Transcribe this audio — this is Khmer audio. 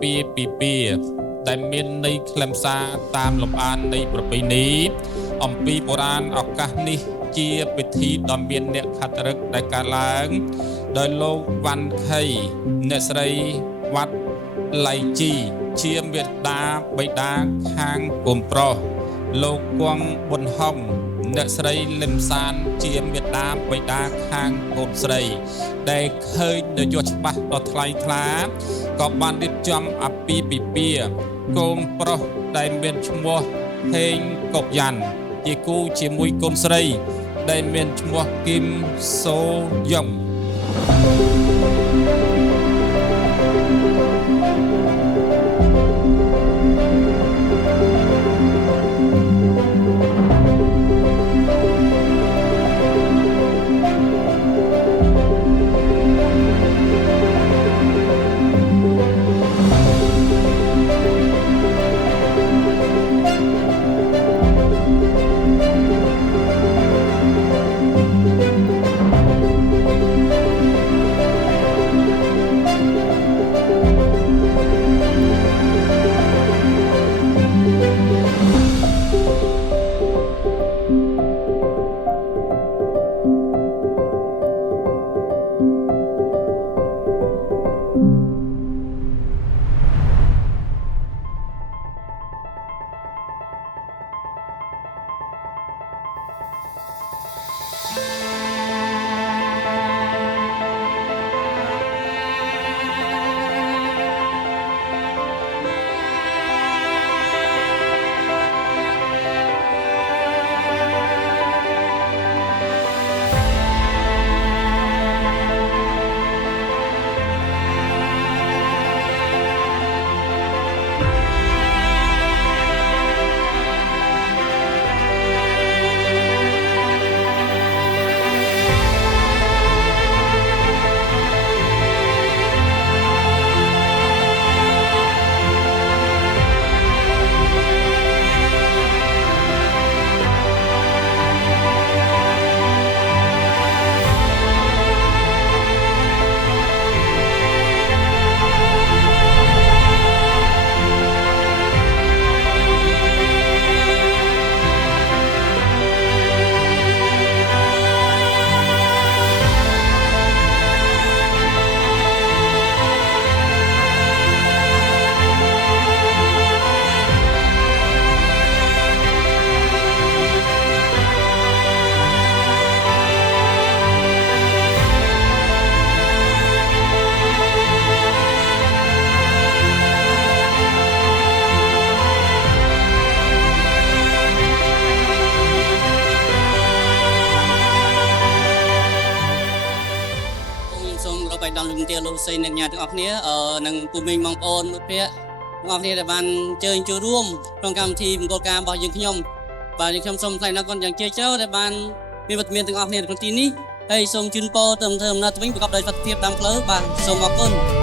ពីពីពីដែលមានន័យខ្លឹមសារតាមលំអាននៃប្រពៃណីអំពីបុរាណឱកាសនេះជាពិធីដ៏មានអ្នកខត្តរឹកដែលកើតឡើងដោយលោកវ៉ាន់ខៃអ្នកស្រីវត្តឡៃជីជាមេដាបិតាខាងកូនប្រុសលោកគង់ប៊ុនហុងអ្នកស្រីលឹមសានជាមេដាបិតាខាងកូនស្រីដែលឃើញនយោច្បាស់ដ៏ថ្លៃថ្លាក៏បានរៀបចំអាពាហ៍ពិពាហ៍កូនប្រុសដែលមានឈ្មោះហេងកុកយ៉ាន់ជាគូជាមួយកូនស្រីដែលមានឈ្មោះគឹមសូយ៉ុងលោកស្រីអ្នកញ៉ាទាំងអស់គ្នានិងពុំមីងបងប្អូនមិត្តភ័ក្តិទាំងអស់គ្នាដែលបានអញ្ជើញចូលរួមក្នុងកម្មវិធីមង្គលការរបស់យើងខ្ញុំបាទខ្ញុំសូមថ្លែងអំណរគុណយ៉ាងជ្រាលជ្រៅដែលបានមានវត្តមានទាំងអស់គ្នាក្នុងទីនេះហើយសូមជូនពរទៅដំណើរទៅវិញប្រកបដោយសុខភាពតាមផ្លូវបាទសូមអរគុណ